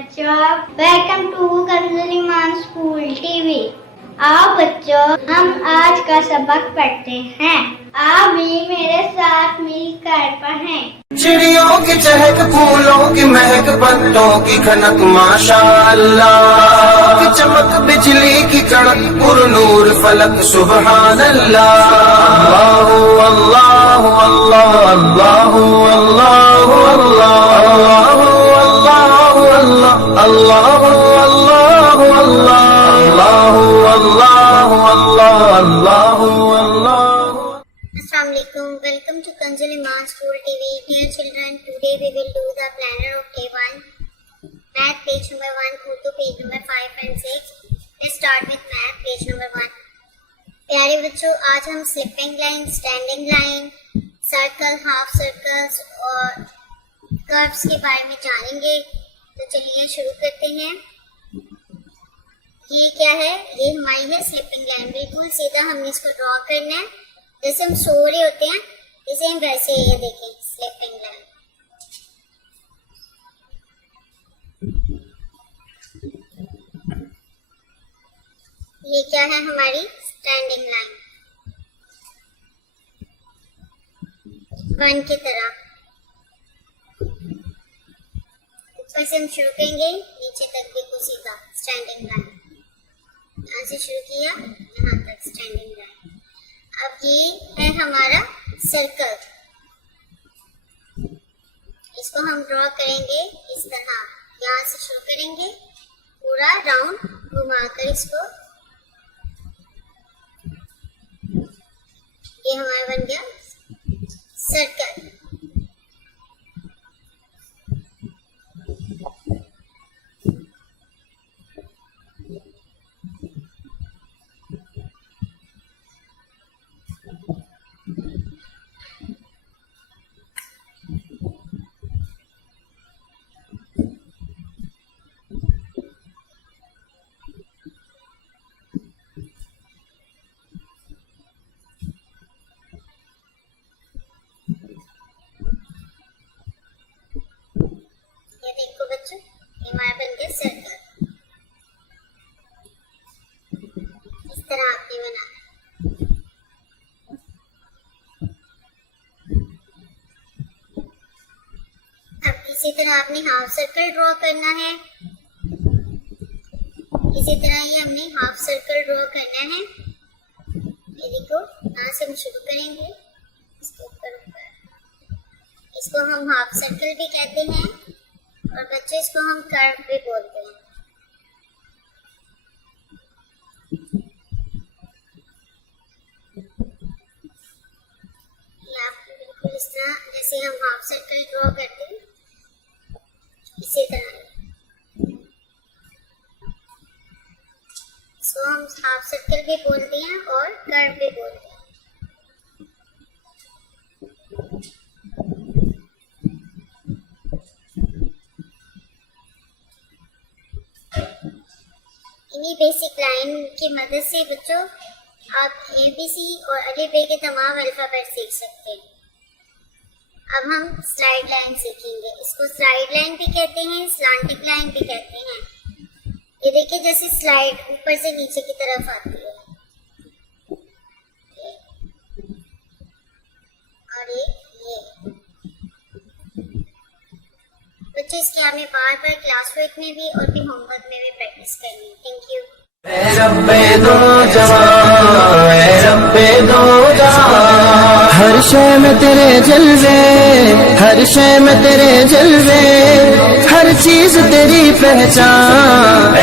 बच्चों, welcome to कंज ईमान स्कूल टीवी। आओ बच्चों, हम आज का सबक पढ़ते हैं। आप भी मेरे साथ मिलकर पढ़ें। चिड़ियों की चहक, फूलों की महक, पत्तों की खनक, माशाअल्लाह की चमक, बिजली की कड़क, पुरनूर फलक, सुबहान अल्लाह। अल्लाह अल्लाह अल्लाह अल्लाह अल्लाह अल्लाह अल्लाह Welcome to Kanz Iman School TV. Dear children, today we will do the planner of day 1. Math page number 1, Urdu page number 5 and 6. Let's start with math page number 1. प्यारे बच्चों, आज हम sleeping line, standing line, circle, half circles और curves के बारे में जानेंगे। तो चलिए शुरू करते हैं। ये क्या है? ये हमारी है स्लिपिंग लाइन। बिल्कुल सीधा हमने इसको ड्रॉ करना है। जैसे हम सो रहे होते हैं इसे हम वैसे ये देखें, स्लिपिंग लाइन। ये क्या है? हमारी स्टैंडिंग लाइन, वन की तरह। ऊपर से हम शुरू करेंगे, नीचे तक देखो सीधा स्टैंडिंग लाइन। यहाँ से शुरू किया, यहाँ तक स्टैंडिंग लाइन। अब ये है हमारा सर्कल। इसको हम ड्रॉ करेंगे इस तरह। यहाँ से शुरू करेंगे, पूरा राउंड घुमाकर इसको। ये हमारा बन गया सर्कल। ये देखो बच्चों, ये हमारा बन गया सर्कल। इस तरह आपने बनाना है। अब इसी तरह आपने हाफ सर्कल ड्रॉ करना है। इसी तरह ये हमने हाफ सर्कल ड्रॉ करना है। ये देखो, यहाँ से हम शुरू करेंगे, इसके ऊपर ऊपर। इसको हम हाफ सर्कल भी कहते हैं और बच्चों इसको हम कर्व भी बोलते हैं। ये आपको बिल्कुल इस तरह, जैसे हम हाफ सर्कल ड्रॉ करते हैं इसी तरह। इसको हम हाफ सर्कल भी बोलते हैं और कर्व भी बोलते हैं। इन्हीं बेसिक लाइन की मदद से बच्चों आप ABC और अलिफ बे के तमाम अल्फाबेट सीख सकते हैं। अब हम स्लाइड लाइन सीखेंगे। इसको स्लाइड लाइन भी कहते हैं, स्लांटिंग लाइन भी कहते हैं। ये देखिए, जैसे स्लाइड ऊपर से नीचे की तरफ आती है। और ये बच्चों, इसकी हमें बार बार क्लास वर्क में भी और भी होमवर्क में भी प्रैक्टिस करनी है। Thank you. हर शय में तेरे जलवे, हर शय में तेरे जलवे, हर चीज तेरी पहचान।